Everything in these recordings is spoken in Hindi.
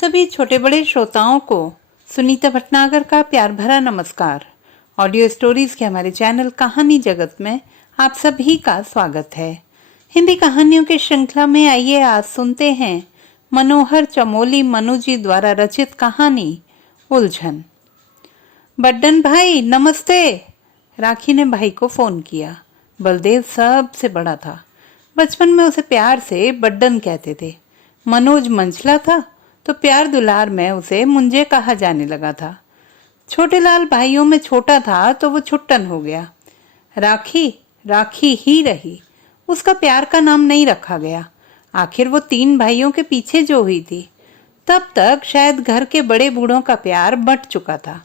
सभी छोटे बड़े श्रोताओं को सुनीता भटनागर का प्यार भरा नमस्कार। ऑडियो स्टोरीज के हमारे चैनल कहानी जगत में आप सभी का स्वागत है। हिंदी कहानियों के श्रृंखला में आइए आज सुनते हैं मनोहर चमोली मनु जी द्वारा रचित कहानी उलझन। बड्डन भाई नमस्ते। राखी ने भाई को फोन किया। बलदेव सबसे बड़ा था। बचपन में उसे प्यार से बड्डन कहते थे। मनोज मंझला था तो प्यार दुलार में उसे मुंजे कहा जाने लगा था। छोटे लाल भाइयों में छोटा था तो वो छुट्टन हो गया। राखी राखी ही रही। उसका प्यार का नाम नहीं रखा गया। आखिर वो 3 भाइयों के पीछे जो हुई थी, तब तक शायद घर के बड़े बूढ़ों का प्यार बंट चुका था।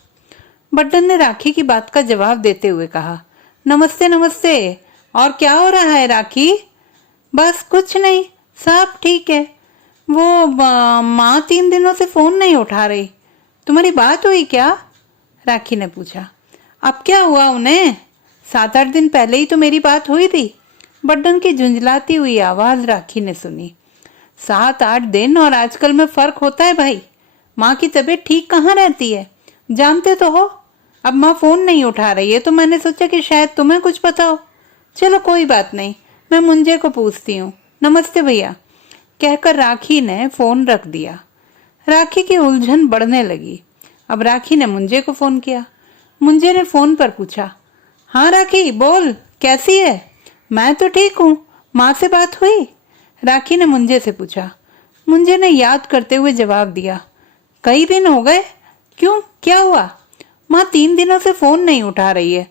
बड्डन ने राखी की बात का जवाब देते हुए कहा, नमस्ते नमस्ते। और क्या हो रहा है राखी? बस कुछ नहीं, सब ठीक है। वो माँ 3 दिनों से फोन नहीं उठा रही। तुम्हारी बात हुई क्या? राखी ने पूछा। अब क्या हुआ उन्हें? 7-8 दिन पहले ही तो मेरी बात हुई थी। बड्डन की झुंझलाती हुई आवाज राखी ने सुनी। 7-8 दिन और आजकल में फर्क होता है भाई। माँ की तबीयत ठीक कहाँ रहती है, जानते तो हो। अब माँ फोन नहीं उठा रही है तो मैंने सोचा कि शायद तुम्हें कुछ पता हो। चलो कोई बात नहीं, मैं मुंजे को पूछती हूँ। नमस्ते भैया, कहकर राखी ने फोन रख दिया। राखी की उलझन बढ़ने लगी। अब राखी ने मुंजे को फोन किया। मुंजे ने फोन पर पूछा, हाँ राखी बोल, कैसी है? मैं तो ठीक हूँ, माँ से बात हुई? राखी ने मुंजे से पूछा। मुंजे ने याद करते हुए जवाब दिया, कई दिन हो गए। क्यों, क्या हुआ? माँ 3 दिनों से फोन नहीं उठा रही है।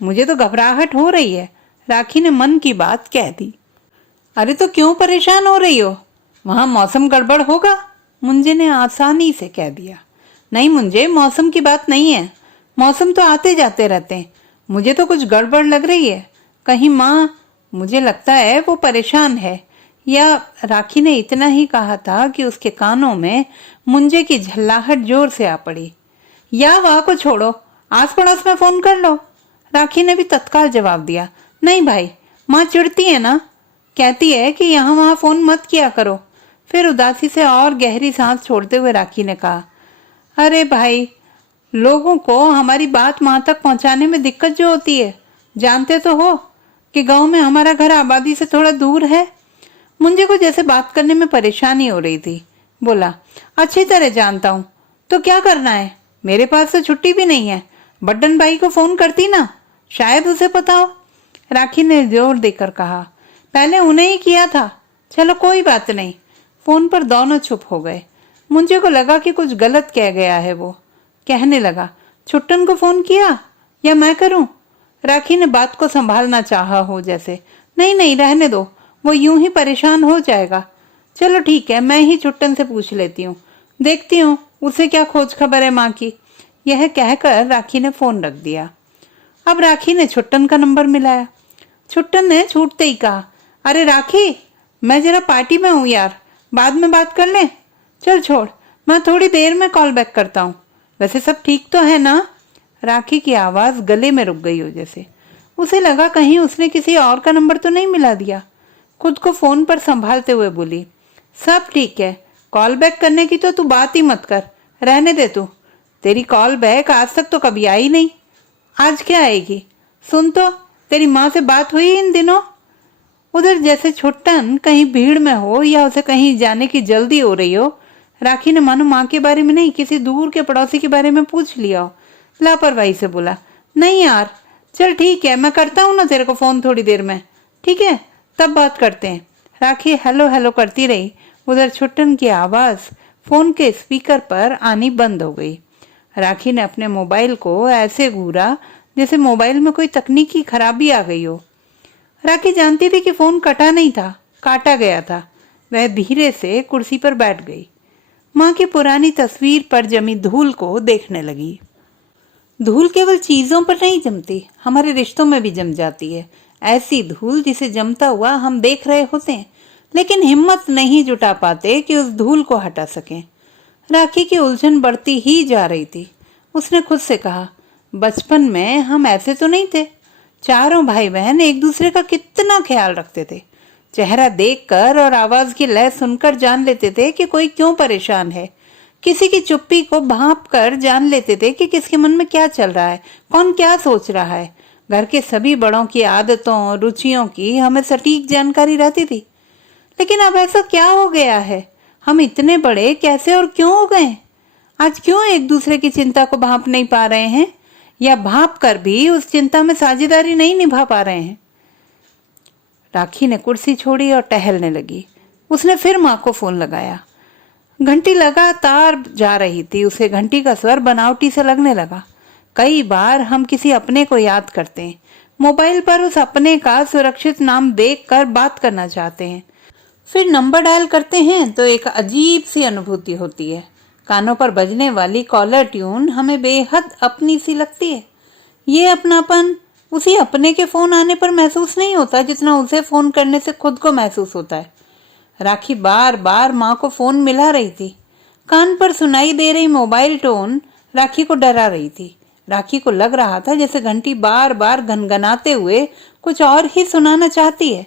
मुझे तो घबराहट हो रही है। राखी ने मन की बात कह दी। अरे तो क्यों परेशान हो रही हो? वहां मौसम गड़बड़ होगा, मुंजे ने आसानी से कह दिया। नहीं मुंजे, मौसम की बात नहीं है। मौसम तो आते जाते रहते हैं। मुझे तो कुछ गड़बड़ लग रही है। कहीं माँ, मुझे लगता है वो परेशान है। या राखी ने इतना ही कहा था कि उसके कानों में मुंजे की झल्लाहट जोर से आ पड़ी। या वाह को छोड़ो, आस पड़ोस में फोन कर लो। राखी ने भी तत्काल जवाब दिया, नहीं भाई, माँ चिढ़ती है ना, कहती है कि यहाँ वहाँ फोन मत किया करो। फिर उदासी से और गहरी सांस छोड़ते हुए राखी ने कहा, अरे भाई, लोगों को हमारी बात माँ तक पहुँचाने में दिक्कत जो होती है, जानते तो हो कि गांव में हमारा घर आबादी से थोड़ा दूर है। मुझे को जैसे बात करने में परेशानी हो रही थी। बोला, अच्छी तरह जानता हूँ, तो क्या करना है? मेरे पास तो छुट्टी भी नहीं है। बड्डन भाई को फोन करती ना, शायद उसे पता हो। राखी ने जोर देकर कहा, पहले उन्हें ही किया था। चलो कोई बात नहीं। फोन पर दोनों चुप हो गए। मुझे को लगा कि कुछ गलत कह गया है। वो कहने लगा, छुट्टन को फोन किया या मैं करूं? राखी ने बात को संभालना चाहा हो जैसे। नहीं नहीं, रहने दो, वो यूं ही परेशान हो जाएगा। चलो ठीक है, मैं ही छुट्टन से पूछ लेती हूँ, देखती हूँ उसे क्या खोज खबर है माँ की। यह कहकर राखी ने फोन रख दिया। अब राखी ने छुट्टन का नंबर मिलाया। छुट्टन ने छूटते ही कहा, अरे राखी, मैं जरा पार्टी में हूँ यार, बाद में बात कर लें? चल छोड़, मैं थोड़ी देर में कॉल बैक करता हूँ। वैसे सब ठीक तो है ना? राखी की आवाज गले में रुक गई हो जैसे। उसे लगा कहीं उसने किसी और का नंबर तो नहीं मिला दिया। खुद को फोन पर संभालते हुए बोली, सब ठीक है, कॉल बैक करने की तो तू बात ही मत कर, रहने दे तू। तेरी कॉल बैक आज तक तो कभी आई नहीं, आज क्या आएगी? सुन तो, तेरी माँ से बात हुई इन दिनों? उधर जैसे छुट्टन कहीं भीड़ में हो या उसे कहीं जाने की जल्दी हो रही हो, राखी ने मानो माँ के बारे में नहीं, किसी दूर के पड़ोसी के बारे में पूछ लिया हो। लापरवाही से बोला, नहीं यार, चल ठीक है, मैं करता हूँ ना तेरे को फोन थोड़ी देर में, ठीक है, तब बात करते हैं। राखी हेलो हेलो करती रही। उधर छुट्टन की आवाज फोन के स्पीकर पर आनी बंद हो गई। राखी ने अपने मोबाइल को ऐसे घूरा जैसे मोबाइल में कोई तकनीकी खराबी आ गई हो। राखी जानती थी कि फोन कटा नहीं था, काटा गया था। वह धीरे से कुर्सी पर बैठ गई। माँ की पुरानी तस्वीर पर जमी धूल को देखने लगी। धूल केवल चीजों पर नहीं जमती, हमारे रिश्तों में भी जम जाती है। ऐसी धूल जिसे जमता हुआ हम देख रहे होते हैं, लेकिन हिम्मत नहीं जुटा पाते कि उस धूल को हटा सकें। राखी की उलझन बढ़ती ही जा रही थी। उसने खुद से कहा, बचपन में हम ऐसे तो नहीं थे। चारों भाई बहन एक दूसरे का कितना ख्याल रखते थे। चेहरा देखकर और आवाज की लय सुनकर जान लेते थे कि कोई क्यों परेशान है, किसी की चुप्पी को भांप कर जान लेते थे कि किसके मन में क्या चल रहा है, कौन क्या सोच रहा है। घर के सभी बड़ों की आदतों, रुचियों की हमें सटीक जानकारी रहती थी। लेकिन अब ऐसा क्या हो गया है? हम इतने बड़े कैसे और क्यों हो गए? आज क्यों एक दूसरे की चिंता को भांप नहीं पा रहे हैं, या भांप कर भी उस चिंता में साझेदारी नहीं निभा पा रहे हैं? राखी ने कुर्सी छोड़ी और टहलने लगी। उसने फिर माँ को फोन लगाया। घंटी लगातार जा रही थी। उसे घंटी का स्वर बनावटी से लगने लगा। कई बार हम किसी अपने को याद करते हैं, मोबाइल पर उस अपने का सुरक्षित नाम देखकर बात करना चाहते हैं, फिर नंबर डायल करते हैं तो एक अजीब सी अनुभूति होती है। कानों पर बजने वाली कॉलर ट्यून हमें बेहद अपनी सी लगती है। ये अपनापन उसी अपने के फोन आने पर महसूस नहीं होता जितना उसे फोन करने से खुद को महसूस होता है। राखी बार बार माँ को फोन मिला रही थी। कान पर सुनाई दे रही मोबाइल टोन राखी को डरा रही थी। राखी को लग रहा था जैसे घंटी बार बार घनघनाते हुए कुछ और ही सुनाना चाहती है,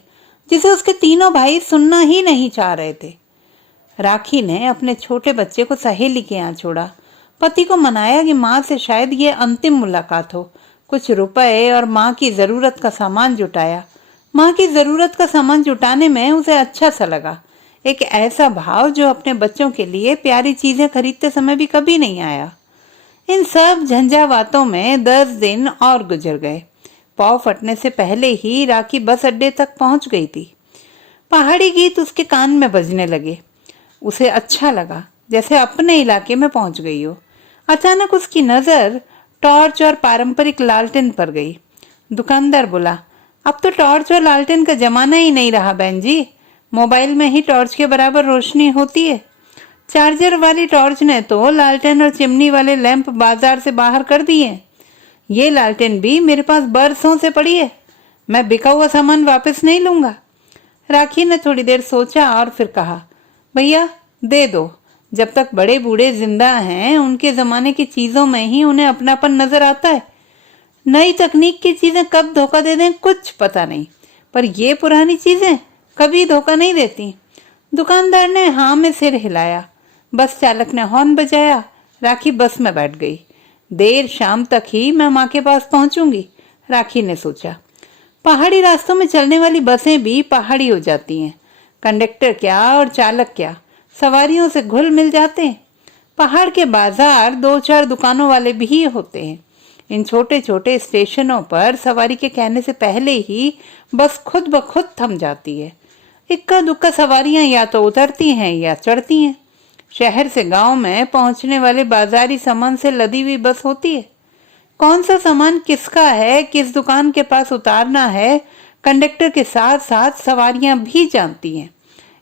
जिसे उसके तीनों भाई सुनना ही नहीं चाह रहे थे। राखी ने अपने छोटे बच्चे को सहेली के यहाँ छोड़ा। पति को मनाया कि माँ से शायद ये अंतिम मुलाकात हो। कुछ रुपए और माँ की जरूरत का सामान जुटाया। माँ की जरूरत का सामान जुटाने में उसे अच्छा सा लगा। एक ऐसा भाव जो अपने बच्चों के लिए प्यारी चीजें खरीदते समय भी कभी नहीं आया। इन सब झंझावातों में 10 दिन और गुजर गए। पाँव फटने से पहले ही राखी बस अड्डे तक पहुंच गई थी। पहाड़ी गीत उसके कान में बजने लगे। उसे अच्छा लगा, जैसे अपने इलाके में पहुंच गई हो। अचानक उसकी नजर टॉर्च और पारंपरिक लालटेन पर गई। दुकानदार बोला, अब तो टॉर्च और लालटेन का जमाना ही नहीं रहा बहन जी। मोबाइल में ही टॉर्च के बराबर रोशनी होती है। चार्जर वाली टॉर्च ने तो लालटेन और चिमनी वाले लैंप बाजार से बाहर कर दिए। ये लालटेन भी मेरे पास बरसों से पड़ी है। मैं बिका हुआ सामान वापस नहीं लूंगा। राखी ने थोड़ी देर सोचा और फिर कहा, भैया दे दो। जब तक बड़े बूढ़े जिंदा हैं, उनके जमाने की चीजों में ही उन्हें अपनापन नजर आता है। नई तकनीक की चीजें कब धोखा दे दें कुछ पता नहीं, पर ये पुरानी चीजें कभी धोखा नहीं देती। दुकानदार ने हाँ में सिर हिलाया। बस चालक ने हॉर्न बजाया। राखी बस में बैठ गई। देर शाम तक ही मैं माँ के पास पहुंचूंगी, राखी ने सोचा। पहाड़ी रास्तों में चलने वाली बसें भी पहाड़ी हो जाती हैं। कंडक्टर क्या और चालक क्या, सवारियों से घुल मिल जाते हैं। पहाड़ के बाजार 2-4 दुकानों वाले भी होते हैं। इन छोटे छोटे स्टेशनों पर सवारी के कहने से पहले ही बस खुद ब खुद थम जाती है। इक्का दुक्का सवारियां या तो उतरती हैं या चढ़ती हैं। शहर से गांव में पहुंचने वाले बाजारी सामान से लदी हुई बस होती है। कौन सा सामान किसका है, किस दुकान के पास उतारना है, कंडक्टर के साथ साथ सवारियां भी जानती हैं।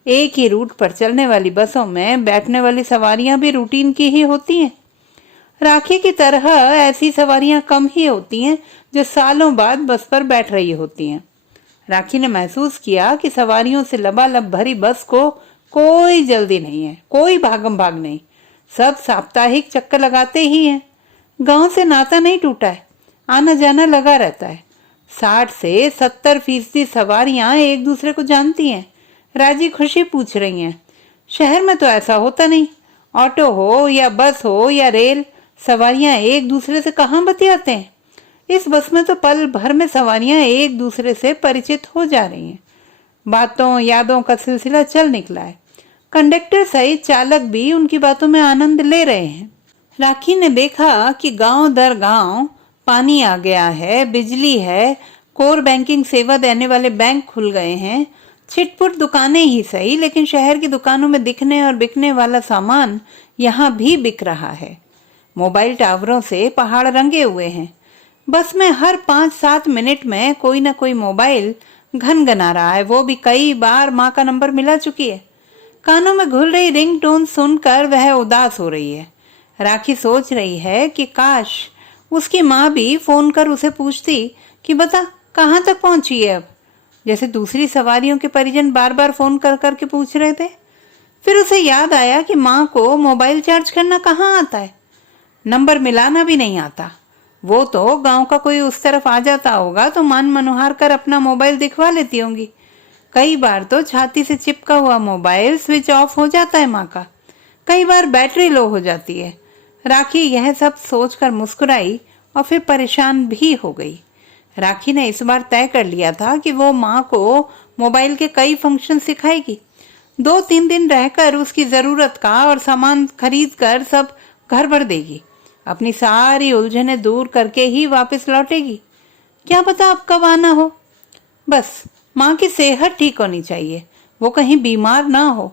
एक ही रूट पर चलने वाली बसों में बैठने वाली सवारियां भी रूटीन की ही होती हैं। राखी की तरह ऐसी सवारियां कम ही होती हैं जो सालों बाद बस पर बैठ रही होती हैं। राखी ने महसूस किया कि सवारियों से लबालब भरी बस को कोई जल्दी नहीं है, कोई भागम भाग नहीं। सब साप्ताहिक चक्कर लगाते ही हैं। गांव से नाता नहीं टूटा है, आना जाना लगा रहता है। 60 से 70% सवारियां एक दूसरे को जानती हैं, राजी खुशी पूछ रही हैं। शहर में तो ऐसा होता नहीं। ऑटो हो या बस हो या रेल, सवारियां एक दूसरे से कहाँ बतियाते हैं। इस बस में तो पल भर में सवारियां एक दूसरे से परिचित हो जा रही हैं। बातों यादों का सिलसिला चल निकला है। कंडक्टर सहित चालक भी उनकी बातों में आनंद ले रहे हैं। राखी ने देखा कि गांव दर गांव पानी आ गया है, बिजली है, कोर बैंकिंग सेवा देने वाले बैंक खुल गए हैं। छिटपुट दुकानें ही सही, लेकिन शहर की दुकानों में दिखने और बिकने वाला सामान यहाँ भी बिक रहा है। मोबाइल टावरों से पहाड़ रंगे हुए हैं। बस में हर 5-7 मिनट में कोई ना कोई मोबाइल घनघना रहा है। वो भी कई बार माँ का नंबर मिला चुकी है। कानों में घुल रही रिंग टोन सुनकर वह उदास हो रही है। राखी सोच रही है कि काश उसकी माँ भी फोन कर उसे पूछती कि बता कहाँ तक पहुंची है अब, जैसे दूसरी सवारियों के परिजन बार बार फोन कर करके पूछ रहे थे। फिर उसे याद आया कि माँ को मोबाइल चार्ज करना कहाँ आता है, नंबर मिलाना भी नहीं आता। वो तो गांव का कोई उस तरफ आ जाता होगा तो मान मनोहार कर अपना मोबाइल दिखवा लेती होंगी। कई बार तो छाती से चिपका हुआ मोबाइल स्विच ऑफ हो जाता है माँ का। कई बार बैटरी लो हो जाती है। राखी यह सब सोचकर मुस्कुराई और फिर परेशान भी हो गई। राखी ने इस बार तय कर लिया था कि वो माँ को मोबाइल के कई फंक्शन सिखाएगी। 2-3 दिन रहकर उसकी जरूरत का और सामान खरीद कर सब घर भर देगी। अपनी सारी उलझनें दूर करके ही वापस लौटेगी। क्या पता अब कब आना हो। बस माँ की सेहत ठीक होनी चाहिए, वो कहीं बीमार ना हो।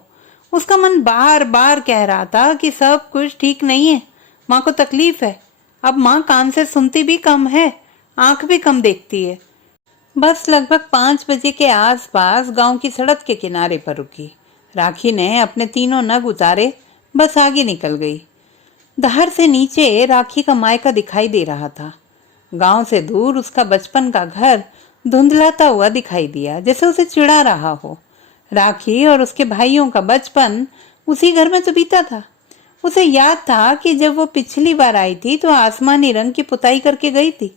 उसका मन बार बार कह रहा था कि सब कुछ ठीक नहीं है, माँ को तकलीफ है। अब माँ कान से सुनती भी कम है, आंख भी कम देखती है। बस लगभग 5 बजे के आसपास गांव की सड़क के किनारे पर रुकी। राखी ने अपने तीनों नग उतारे, बस आगे निकल गई। धार से नीचे राखी का मायका दिखाई दे रहा था। गांव से दूर उसका बचपन का घर धुंधलाता हुआ दिखाई दिया, जैसे उसे चिढ़ा रहा हो। राखी और उसके भाइयों का बचपन उसी घर में तो बीता था। उसे याद था कि जब वो पिछली बार आई थी तो आसमानी रंग की पुताई करके गई थी,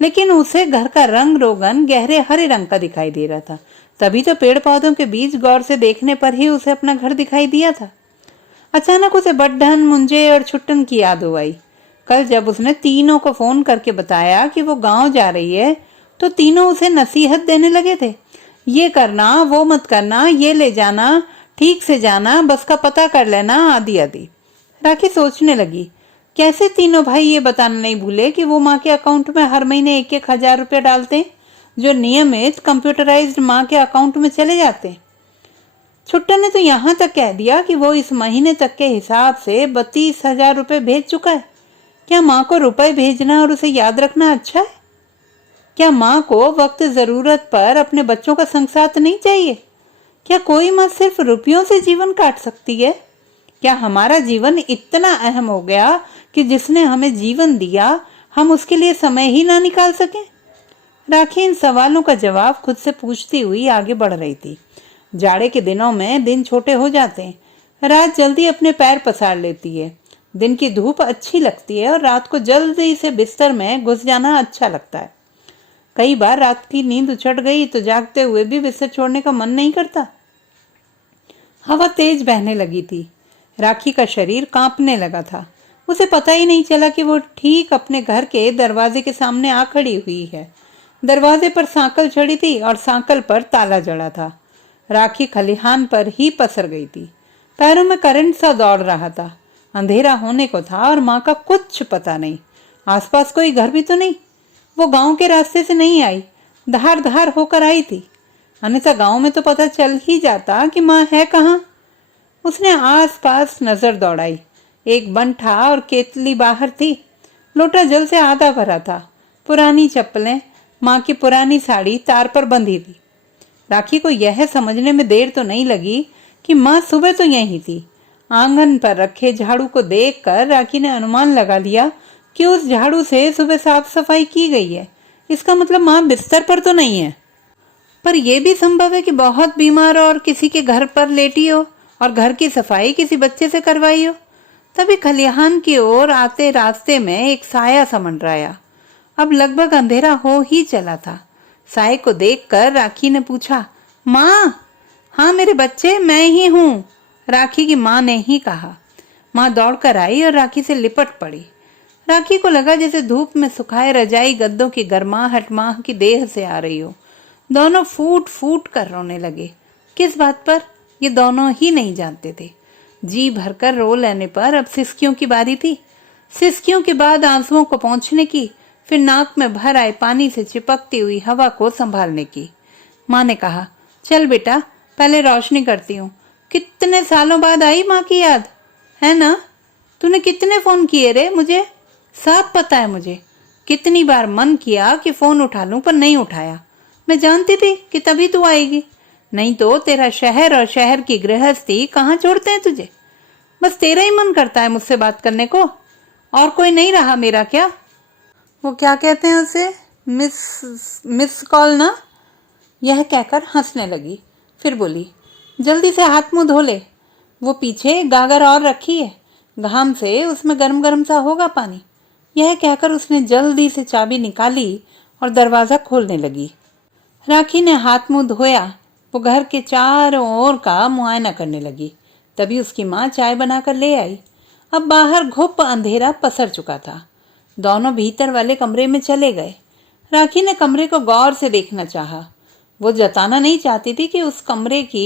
लेकिन उसे घर का रंग रोगन गहरे हरे रंग का दिखाई दे रहा था। तभी तो पेड़ पौधों के बीच गौर से देखने पर ही उसे अपना घर दिखाई दिया था। अचानक उसे बड्ढन, मुंजे और छुट्टन की याद हो आई। कल जब उसने तीनों को फोन करके बताया कि वो गांव जा रही है, तो तीनों उसे नसीहत देने लगे थे। ये करना, वो मत करना, ये ले जाना, ठीक से जाना, बस का पता कर लेना, आदि आदि। राखी सोचने लगी, कैसे तीनों भाई ये बताना नहीं भूले कि वो माँ के अकाउंट में हर महीने 1-1 हजार रुपये डालते हैं, जो नियमित कंप्यूटराइज्ड माँ के अकाउंट में चले जाते हैं। छुट्टा ने तो यहाँ तक कह दिया कि वो इस महीने तक के हिसाब से 32,000 रुपये भेज चुका है। क्या माँ को रुपए भेजना और उसे याद रखना अच्छा है? क्या माँ को वक्त जरूरत पर अपने बच्चों का संग साथ नहीं चाहिए? क्या कोई माँ सिर्फ रुपयों से जीवन काट सकती है? क्या हमारा जीवन इतना अहम हो गया कि जिसने हमें जीवन दिया, हम उसके लिए समय ही ना निकाल सकें? राखी इन सवालों का जवाब खुद से पूछती हुई आगे बढ़ रही थी। जाड़े के दिनों में दिन छोटे हो जाते हैं, रात जल्दी अपने पैर पसार लेती है। दिन की धूप अच्छी लगती है और रात को जल्दी से बिस्तर में घुस जाना अच्छा लगता है। कई बार रात की नींद उचट गई तो जागते हुए भी बिस्तर छोड़ने का मन नहीं करता। हवा तेज बहने लगी थी। राखी का शरीर कांपने लगा था। उसे पता ही नहीं चला कि वो ठीक अपने घर के दरवाजे के सामने आ खड़ी हुई है। दरवाजे पर सांकल चढ़ी थी और सांकल पर ताला जड़ा था। राखी खलिहान पर ही पसर गई थी। पैरों में करंट सा दौड़ रहा था। अंधेरा होने को था और माँ का कुछ पता नहीं। आसपास कोई घर भी तो नहीं। वो गांव के रास्ते से नहीं आई, धार धार होकर आई थी। अन्यथा गांव में तो पता चल ही जाता कि माँ है कहाँ। उसने आसपास नजर दौड़ाई। एक बंठा और केतली बाहर थी। लोटा जल से आधा भरा था। पुरानी चप्पलें, माँ की पुरानी साड़ी तार पर बंधी थी। राखी को यह समझने में देर तो नहीं लगी कि माँ सुबह तो यहीं थी। आंगन पर रखे झाड़ू को देखकर राखी ने अनुमान लगा लिया कि उस झाड़ू से सुबह साफ सफाई की गई है। इसका मतलब माँ बिस्तर पर तो नहीं है। पर यह भी संभव है कि बहुत बीमार और किसी के घर पर लेटी हो और घर की सफाई किसी बच्चे से करवाई हो। तभी खलिहान की ओर आते रास्ते में एक साया सा मंडराया। अब लगभग अंधेरा हो ही चला था। साये को देखकर राखी ने पूछा, माँ? हाँ मेरे बच्चे, मैं ही हूँ, राखी की माँ ने ही कहा। माँ दौड़कर आई और राखी से लिपट पड़ी। राखी को लगा जैसे धूप में सुखाए रजाई गद्दों की गर्माहट माँ की देह से आ रही हो। दोनों फूट फूट कर रोने लगे। किस बात पर, ये दोनों ही नहीं जानते थे। जी भरकर रो लेने पर अब सिसकियों की बारी थी। सिसकियों के बाद आंसुओं को पोंछने की, फिर नाक में भर आए पानी से चिपकती हुई हवा को संभालने की। माँ ने कहा, चल बेटा, पहले रोशनी करती हूँ। कितने सालों बाद आई माँ की याद, है ना? तूने कितने फोन किए रे मुझे? सब पता है मुझे। कितनी बार मन किया कि फोन उठा लूं पर नहीं उठाया। मैं जानती थी कि तभी तू आएगी, नहीं तो तेरा शहर और शहर की गृहस्थी कहाँ छोड़ते हैं तुझे। बस तेरा ही मन करता है मुझसे बात करने को, और कोई नहीं रहा मेरा क्या? वो क्या कहते हैं उसे, मिस कॉल ना? यह कहकर हंसने लगी। फिर बोली, जल्दी से हाथ मुंह धो ले। वो पीछे गागर और रखी है, घाम से उसमें गरम गरम सा होगा पानी। यह कहकर उसने जल्दी से चाबी निकाली और दरवाजा खोलने लगी। राखी ने हाथ मुंह धोया। वो घर के चारों ओर का मुआयना करने लगी। तभी उसकी माँ चाय बनाकर ले आई। अब बाहर घुप अंधेरा पसर चुका था। दोनों भीतर वाले कमरे में चले गए। राखी ने कमरे को गौर से देखना चाहा। वो जताना नहीं चाहती थी कि उस कमरे की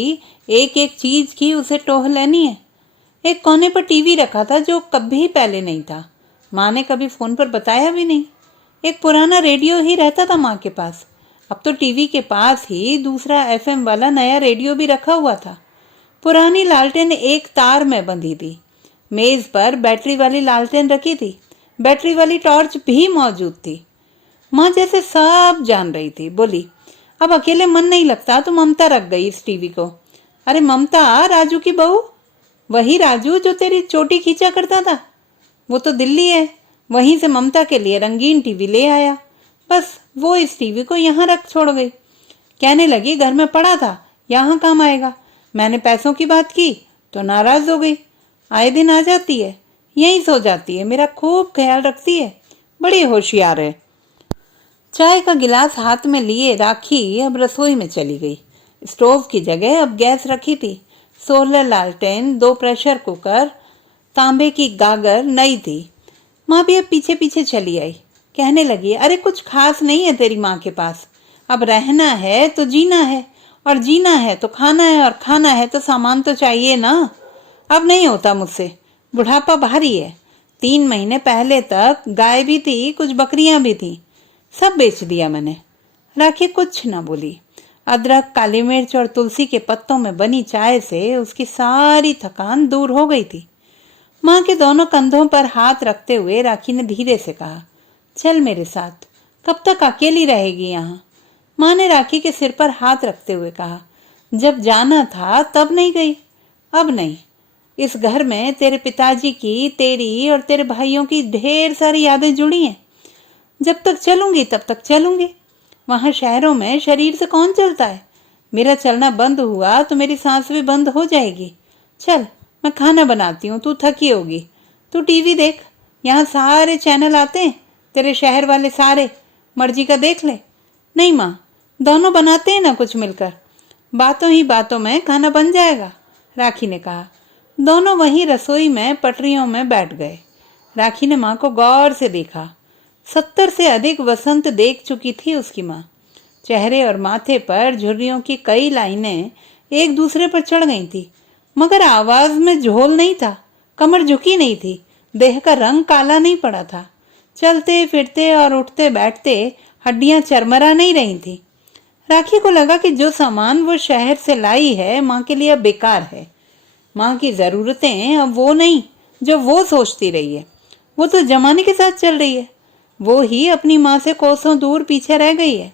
एक एक चीज की उसे टोह लेनी है। एक कोने पर टीवी रखा था जो कभी पहले नहीं था। माँ ने कभी फोन पर बताया भी नहीं। एक पुराना रेडियो ही रहता था माँ के पास। अब तो टीवी के पास ही दूसरा एफएम वाला नया रेडियो भी रखा हुआ था। पुरानी लालटेन एक तार में बंधी थी। मेज पर बैटरी वाली लालटेन रखी थी। बैटरी वाली टॉर्च भी मौजूद थी। माँ जैसे सब जान रही थी। बोली, अब अकेले मन नहीं लगता तो ममता रख गई इस टीवी को। अरे ममता, राजू की बहू, वही राजू जो तेरी चोटी खींचा करता था। वो तो दिल्ली है, वहीं से ममता के लिए रंगीन टीवी ले आया। बस वो इस टीवी को यहाँ रख छोड़ गई। कहने लगी घर में पड़ा था, यहाँ काम आएगा। मैंने पैसों की बात की तो नाराज हो गई। आए दिन आ जाती है, यहीं सो जाती है, मेरा खूब ख्याल रखती है, बड़ी होशियार है। चाय का गिलास हाथ में लिए राखी अब रसोई में चली गई। स्टोव की जगह अब गैस रखी थी। सोलर लालटेन, 2 प्रेशर कुकर, तांबे की गागर नई थी। माँ भी अब पीछे पीछे चली आई। कहने लगी, अरे कुछ खास नहीं है तेरी माँ के पास। अब रहना है तो जीना है, और जीना है तो खाना है, और खाना है तो सामान तो चाहिए ना। अब नहीं होता मुझसे, बुढ़ापा भारी है। 3 महीने पहले तक गाय भी थी, कुछ बकरियां भी थी, सब बेच दिया मैंने। राखी कुछ न बोली। अदरक, काली मिर्च और तुलसी के पत्तों में बनी चाय से उसकी सारी थकान दूर हो गई थी। माँ के दोनों कंधों पर हाथ रखते हुए राखी ने धीरे से कहा, चल मेरे साथ, कब तक अकेली रहेगी यहाँ। माँ ने राखी के सिर पर हाथ रखते हुए कहा, जब जाना था तब नहीं गई, अब नहीं। इस घर में तेरे पिताजी की, तेरी और तेरे भाइयों की ढेर सारी यादें जुड़ी हैं। जब तक चलूंगी तब तक चलूंगी। वहां शहरों में शरीर से कौन चलता है। मेरा चलना बंद हुआ तो मेरी सांस भी बंद हो जाएगी। चल मैं खाना बनाती हूँ, तू थकी होगी। तू टीवी देख, यहाँ सारे चैनल आते हैं, तेरे शहर वाले सारे, मर्जी का देख ले। नहीं माँ, दोनों बनाते हैं ना कुछ मिलकर, बातों ही बातों में खाना बन जाएगा, राखी ने कहा। दोनों वहीं रसोई में पटरियों में बैठ गए। राखी ने माँ को गौर से देखा। 70 से अधिक वसंत देख चुकी थी उसकी माँ। चेहरे और माथे पर झुर्रियों की कई लाइनें एक दूसरे पर चढ़ गई थी, मगर आवाज में झोल नहीं था, कमर झुकी नहीं थी, देह का रंग काला नहीं पड़ा था। चलते फिरते और उठते बैठते हड्डियां चरमरा नहीं रही थी। राखी को लगा कि जो सामान वो शहर से लाई है माँ के लिए अब बेकार है। माँ की जरूरतें अब वो नहीं जो वो सोचती रही है। वो तो जमाने के साथ चल रही है। वो ही अपनी माँ से कोसों दूर पीछे रह गई है।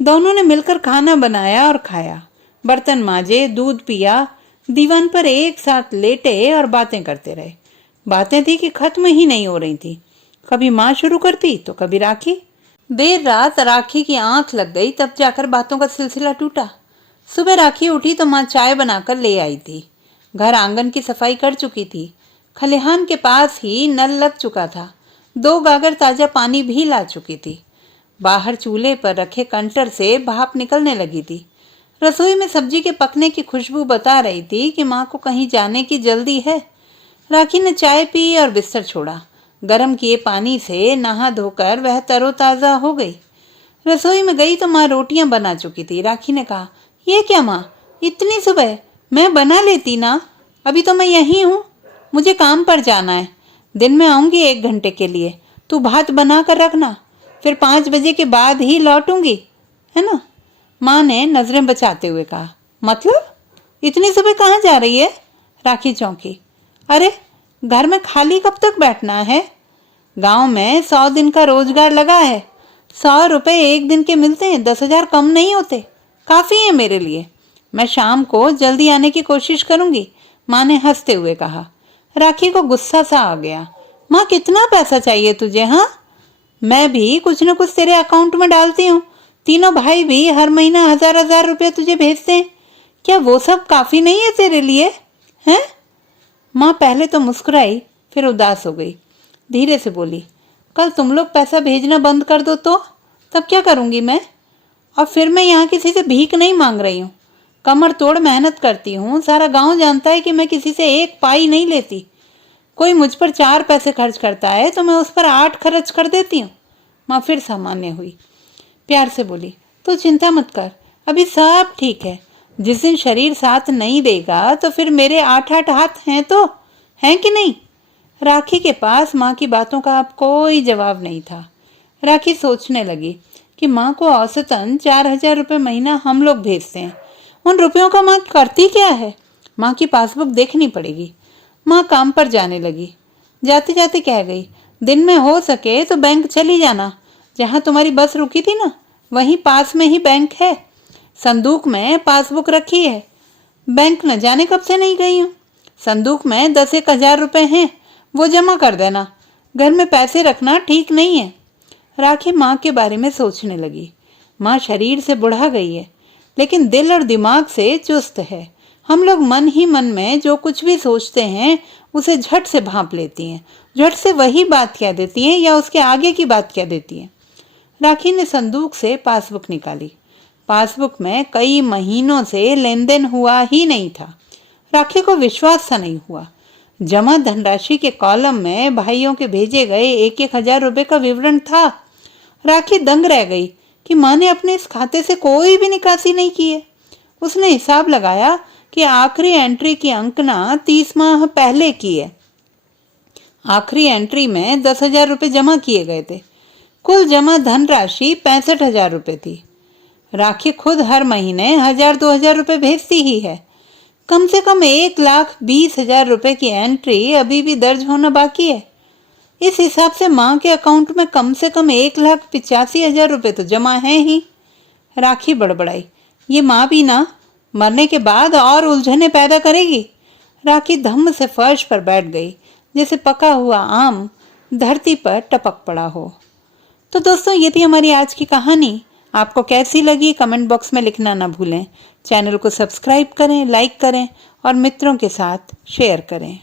दोनों ने मिलकर खाना बनाया और खाया, बर्तन मांजे, दूध पिया, दीवान पर एक साथ लेटे और बातें करते रहे। बातें थी कि खत्म ही नहीं हो रही थी। कभी माँ शुरू करती तो कभी राखी। देर रात राखी की आंख लग गई, तब जाकर बातों का सिलसिला टूटा। सुबह राखी उठी तो माँ चाय बनाकर ले आई थी। घर आंगन की सफाई कर चुकी थी। खलिहान के पास ही नल लग चुका था। 2 गागर ताजा पानी भी ला चुकी थी। बाहर चूल्हे पर रखे कंटर से भाप निकलने लगी थी। रसोई में सब्जी के पकने की खुशबू बता रही थी कि माँ को कहीं जाने की जल्दी है। राखी ने चाय पी और बिस्तर छोड़ा। गर्म किए पानी से नहा धोकर वह तरोताजा हो गई। रसोई में गई तो माँ रोटियां बना चुकी थी। राखी ने कहा, ये क्या माँ, इतनी सुबह? मैं बना लेती ना, अभी तो मैं यहीं हूँ, मुझे काम पर जाना है। दिन में आऊंगी 1 घंटे के लिए, तू भात बना कर रखना, फिर 5 बजे के बाद ही लौटूंगी, है ना? माँ ने नजरें बचाते हुए कहा। मतलब इतनी सुबह कहाँ जा रही है? राखी चौंकी। अरे घर में खाली कब तक बैठना है? गांव में 100 दिन का रोजगार लगा है। 100 रुपए एक दिन के मिलते हैं, 10,000 कम नहीं होते, काफी है मेरे लिए। मैं शाम को जल्दी आने की कोशिश करूंगी, माँ ने हंसते हुए कहा। राखी को गुस्सा सा आ गया। माँ कितना पैसा चाहिए तुझे? हाँ, मैं भी कुछ न कुछ तेरे अकाउंट में डालती हूँ। तीनों भाई भी हर महीना 1000-1000 रुपये तुझे भेजते हैं। क्या वो सब काफी नहीं है तेरे लिए? हैं? माँ पहले तो मुस्कुराई, फिर उदास हो गई। धीरे से बोली, कल तुम लोग पैसा भेजना बंद कर दो तो तब क्या करूंगी मैं? और फिर मैं यहाँ किसी से भीख नहीं मांग रही हूँ। कमर तोड़ मेहनत करती हूँ, सारा गांव जानता है कि मैं किसी से एक पाई नहीं लेती। कोई मुझ पर 4 पैसे खर्च करता है तो मैं उस पर 8 खर्च कर देती हूँ। माँ फिर सामान्य हुई, प्यार से बोली, तू चिंता मत कर, अभी सब ठीक है। जिस दिन शरीर साथ नहीं देगा तो फिर मेरे 8-8 हाथ हैं तो, हैं कि नहीं? राखी के पास माँ की बातों का अब कोई जवाब नहीं था। राखी सोचने लगी कि माँ को औसतन 4,000 रुपये महीना हम लोग भेजते हैं। उन रुपयों का माँ करती क्या है? माँ की पासबुक देखनी पड़ेगी। माँ काम पर जाने लगी। जाते जाते कह गई, दिन में हो सके तो बैंक चली जाना। जहाँ तुम्हारी बस रुकी थी ना, वहीं पास में ही बैंक है। संदूक में पासबुक रखी है। बैंक न जाने कब से नहीं गई हूँ। संदूक में 10-1 हजार रुपये हैं, वो जमा कर देना। घर में पैसे रखना ठीक नहीं है। राखी माँ के बारे में सोचने लगी। माँ शरीर से बुढ़ा गई है, लेकिन दिल और दिमाग से चुस्त है। हम लोग मन ही मन में जो कुछ भी सोचते हैं उसे झट से भांप लेती हैं, झट से वही बात कह देती हैं या उसके आगे की बात कह देती हैं। राखी ने संदूक से पासबुक निकाली। पासबुक में कई महीनों से लेन देन हुआ ही नहीं था। राखी को विश्वास सा नहीं हुआ। जमा धनराशि के कॉलम में भाइयों के भेजे गए 1-1 हजार रुपए का विवरण था। राखी दंग रह गई कि माँ ने अपने इस खाते से कोई भी निकासी नहीं की है। उसने हिसाब लगाया कि आखिरी एंट्री की अंकना 30 माह पहले की है। आखिरी एंट्री में 10,000 रुपये जमा किए गए थे। कुल जमा धनराशि 65,000 रुपये थी। राखी खुद हर महीने 1,000-2,000 रुपये भेजती ही है। कम से कम 1,20,000 रुपये की एंट्री अभी भी दर्ज होना बाकी है। इस हिसाब से माँ के अकाउंट में कम से कम 1,85,000 रुपये तो जमा है ही। राखी बड़बड़ाई, ये माँ भी ना मरने के बाद और उलझने पैदा करेगी। राखी धम्म से फर्श पर बैठ गई, जैसे पका हुआ आम धरती पर टपक पड़ा हो। तो दोस्तों, ये थी हमारी आज की कहानी। आपको कैसी लगी कमेंट बॉक्स में लिखना ना भूलें। चैनल को सब्सक्राइब करें, लाइक करें और मित्रों के साथ शेयर करें।